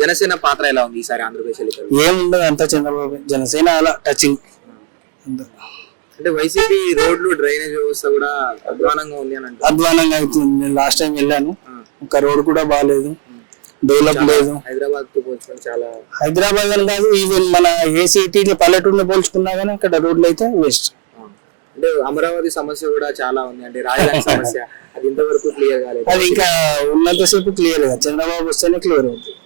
జనసేన పాత్ర ఎలా ఉంది ఈసారి ఆంధ్రప్రదేశ్ ఎన్నికల్లో? ఏముండదు, అంత చంద్రబాబు జనసేన అలా టచింగ్. అంటే వైసీపీ రోడ్లు డ్రైనేజ్ వ్యవస్థ కూడా అధ్వానంగా ఉంది అని అంటే అధ్వానంగా అవుతుంది. నేను లాస్ట్ టైం వెళ్ళాను, ఒక రోడ్ కూడా బాగాలేదు, డెవలప్ లేదు. హైదరాబాద్ తో పోల్చుకొని చాలా హైదరాబాద్ అని కాదు, ఈవెన్ మన ఏ సిటీ పల్లెటూరులో పోల్చుకున్నా కానీ అక్కడ రోడ్లు అయితే వేస్ట్. అంటే అమరావతి సమస్య కూడా చాలా ఉంది, అంటే రాజధాని సమస్య అది ఇంతవరకు క్లియర్ కాలేదు. అది ఇంకా ఉన్నంతసేపు క్లియర్ గా చంద్రబాబు వస్తేనే క్లియర్ అవుతుంది.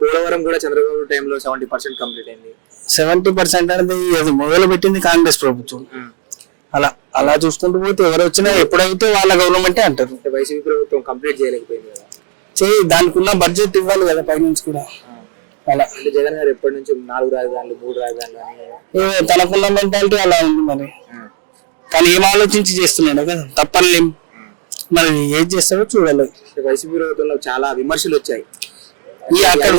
పోలవరం కూడా చంద్రబాబు టైంలో 70% కంప్లీట్ అయింది. 70% అనేది అది మొదలు పెట్టింది కాంగ్రెస్ ప్రభుత్వం. అలా అలా చూసుకుంటూ పోతే ఎవరు వచ్చినా ఎప్పుడైతే వాళ్ళ గవర్నమెంటే అంటారు. వైసీపీ ప్రభుత్వం కంప్లీట్ చేయలేకపోయింది కదా, దానికి ఉన్న బడ్జెట్ ఇవ్వాలి కదా పైనుంచి కూడా. అలా అంటే జగన్ గారు ఎప్పటి నుంచి 4 రాజధానులు 3 రాజధానులు తనకున్న మెంటాలిటీ అలా ఉంది మరి. కానీ ఏం ఆలోచించి చేస్తున్నాడు కదా, తప్పలేం. మరి ఏం చేస్తాడో చూడాలి. వైసీపీ ప్రభుత్వంలో చాలా విమర్శలు వచ్చాయి, అక్కడ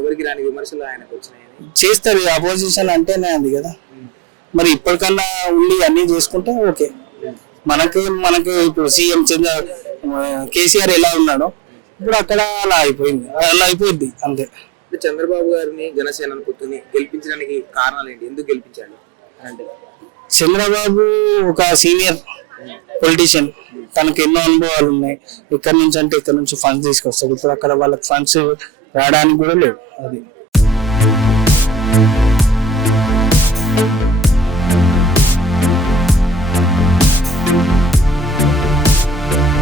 ఎవరికి రాని విమర్శలు ఆయనకు వచ్చినాయి. చేస్తారు, అపోజిషన్ అంటేనే అది కదా. మరి ఇప్పటికన్నా ఉండి అన్ని చేసుకుంటే ఓకే. మనకి ఇప్పుడు సీఎం కేసీఆర్ ఎలా ఉన్నాడో ఇప్పుడు అక్కడ అలా అయిపోయింది, అలా అయిపోయింది అంతే. చంద్రబాబు గారిని జనసేన పొత్తుని గెలిపించడానికి కారణాలు ఏంటి, ఎందుకు గెలిపించాలి అంటే? చంద్రబాబు ఒక సీనియర్ పొలిటీషియన్, తనకు ఎన్నో అనుభవాలు ఉన్నాయి. ఇక్కడ నుంచి ఫండ్స్ తీసుకొస్తాడు. ఇప్పుడు అక్కడ వాళ్ళకి ఫండ్స్ రావడానికి కూడా లేవు. అది